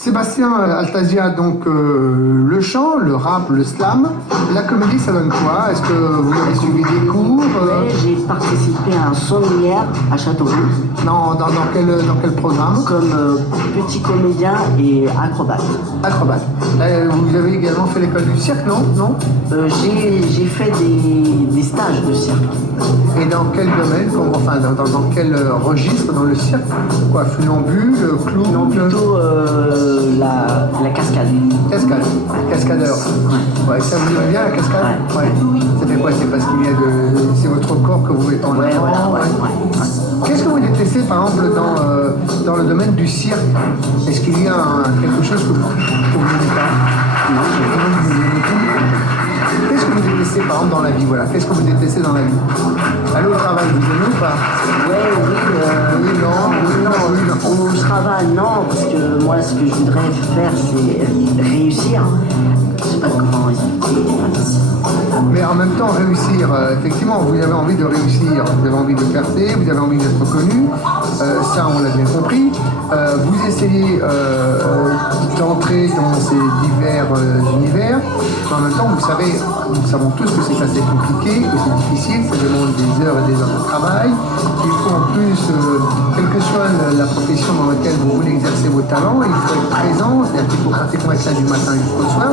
Sébastien Altasia, donc le chant, le rap, le slam, la comédie, ça donne quoi? Est-ce que vous avez suivi des cours? Ouais, j'ai participé à un sommière à Châteauroux. Dans quel programme? Comme petit comédien et acrobate. Acrobate. Vous avez également fait l'école du cirque, non? J'ai fait des stages de cirque. Et dans quel domaine? Enfin, dans quel registre dans le cirque? Quoi, funambule, clown? Non, plutôt la cascade. Cascade, cascadeur. Ouais, ça vous aime bien la cascade? Ouais. Ça fait quoi? C'est parce qu'il y a c'est votre corps que vous mettez en avant? Voilà. Qu'est-ce que vous détestez par exemple dans le domaine du cirque? Est-ce qu'il y a quelque chose que vous n'aimez pas? Non, Qu'est-ce que vous détestez par exemple dans la vie? Voilà. Qu'est-ce que vous détestez dans la vie? Aller au travail, vous aimez ou pas? oui, non. Au travail, non, parce que moi, ce que je voudrais faire, c'est réussir. Je sais pas comment expliquer. Mais en même temps, réussir, effectivement, vous avez envie de réussir, vous avez envie de percer, vous avez envie d'être connu, ça on l'a bien compris. Vous essayez d'entrer dans ces divers univers, mais en même temps, nous savons tous que c'est assez compliqué, que c'est difficile, ça demande des heures et des heures de travail, qu'il faut en plus, quelle que soit la profession dans laquelle vous voulez exercer vos talents, il faut être présent, c'est-à-dire qu'il faut pratiquement être là du matin jusqu'au soir.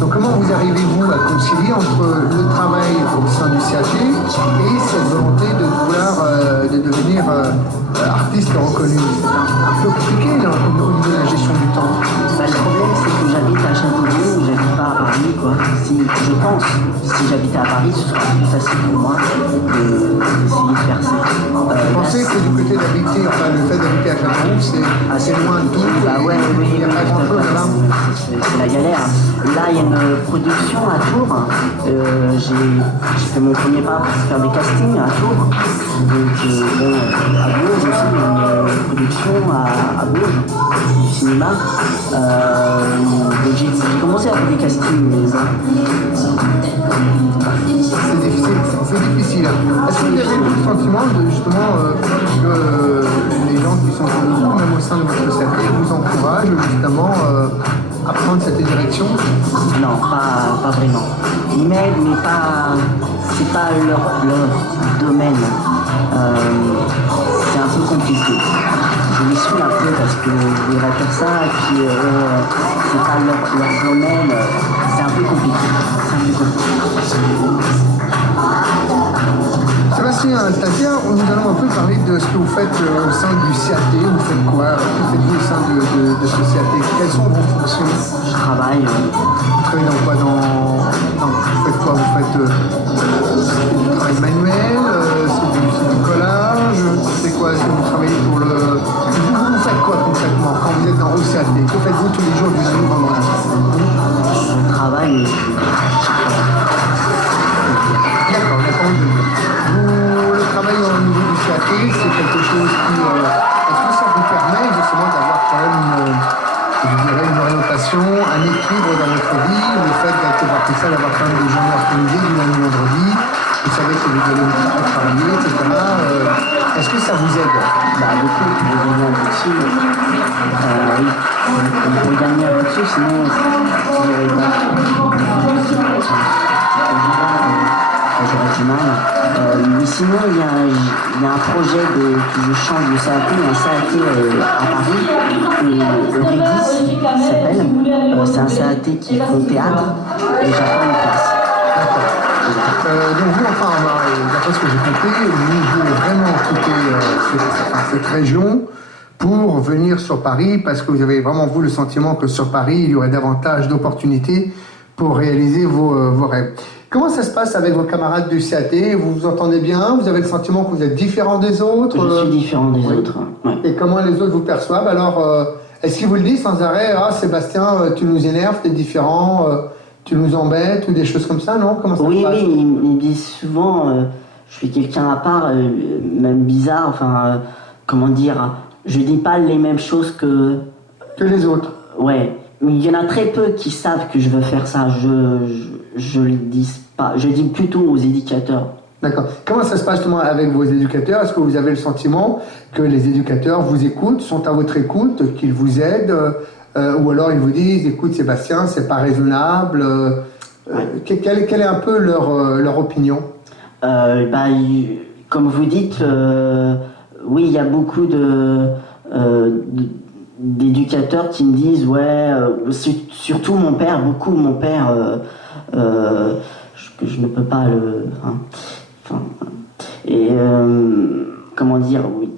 Donc comment vous arrivez-vous à concilier entre le travail au sein du CAT et cette volonté de vouloir de devenir artiste reconnu? C'est un peu compliqué là, au niveau de la gestion du temps. Le problème, c'est que j'habite à Châteauroux, j'habite pas à Paris, quoi. Je pense, si j'habitais à Paris, ce serait plus facile pour moi d'essayer de faire ça. Vous pensez que du côté d'habiter, enfin le fait d'habiter à Châteauroux, c'est assez loin de tout? Il n'y a pas grand-chose là. C'est la galère. Là, il y a une production à Tours. J'ai fait mon premier pas pour faire des castings à Tours. Donc, à Bourges aussi, il y a une production à Bourges, du cinéma. Donc, j'ai commencé à faire des castings. C'est difficile. Est-ce que vous avez le sentiment de justement que les gens qui sont autour de vous, même au sein de votre cercle, vous encouragent justement à prendre cette direction? Non, pas vraiment. Ils m'aident, mais c'est pas leur domaine. C'est un peu compliqué. Je les suis un peu parce que je voudrais faire ça et puis c'est pas leur domaine. C'est un peu compliqué. Sébastien Altasia, nous allons un peu parler de ce que vous faites au sein du CAT. Vous faites quoi? Que faites-vous au sein de ce CAT? Quelles sont vos fonctions? Je travaille. Vous travaillez dans quoi? Vous faites quoi? Vous faites du travail manuel? C'est du collage? C'est quoi? Est-ce que vous travaillez pour le... Vous faites quoi concrètement quand vous êtes au CAT? Que faites-vous tous les jours du lundi au vendredi? Je travaille. D'accord. Le travail au niveau du CAT, c'est quelque chose qui... Est-ce que ça vous permet justement d'avoir quand même une orientation, un équilibre dans votre vie, le fait d'avoir tout ça, d'avoir quand même des journées organisées du lundi au vendredi, vous savez que vous allez travailler, etc. Est-ce que ça vous aide? Beaucoup, pour gagner un peu dessus. Oui, pour gagner un peu dessus, sinon, j'aurais du mal. Mais sinon, il y a un projet que je change de CAT, il y a un CAT à Paris, le Régis s'appelle. C'est un CAT qui est au théâtre et j'attends une place. Donc vous, d'après ce que j'ai compris, vous voulez vraiment quitter cette région pour venir sur Paris parce que vous avez vraiment, vous, le sentiment que sur Paris, il y aurait davantage d'opportunités pour réaliser vos rêves. Comment ça se passe avec vos camarades du CAT? Vous vous entendez bien? Vous avez le sentiment que vous êtes différent des autres? Je suis différent des autres. Ouais. Et comment les autres vous perçoivent? Alors, est-ce qu'ils vous le disent sans arrêt? Ah, Sébastien, tu nous énerves, t'es différent, tu nous embêtes, ou des choses comme ça, non? Comment ça se passe? Oui, ils me disent souvent, je suis quelqu'un à part, même bizarre, comment dire, je dis pas les mêmes choses que les autres. Ouais. Il y en a très peu qui savent que je veux faire ça. Je le dis pas. Je dis plutôt aux éducateurs. D'accord. Comment ça se passe justement avec vos éducateurs? Est-ce que vous avez le sentiment que les éducateurs vous écoutent, sont à votre écoute, qu'ils vous aident ou alors ils vous disent, écoute Sébastien, c'est pas raisonnable. Quelle est un peu leur opinion? Comme vous dites, oui, il y a beaucoup d'éducateurs qui me disent, ouais, surtout mon père, beaucoup mon père, je ne peux pas le... Hein, enfin, et comment dire, oui,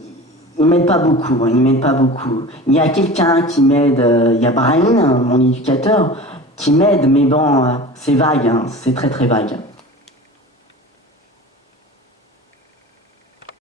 il m'aide pas beaucoup, il m'aide pas beaucoup. Il y a quelqu'un qui m'aide, il y a Brian, mon éducateur, qui m'aide, mais bon, c'est vague, hein, c'est très très vague.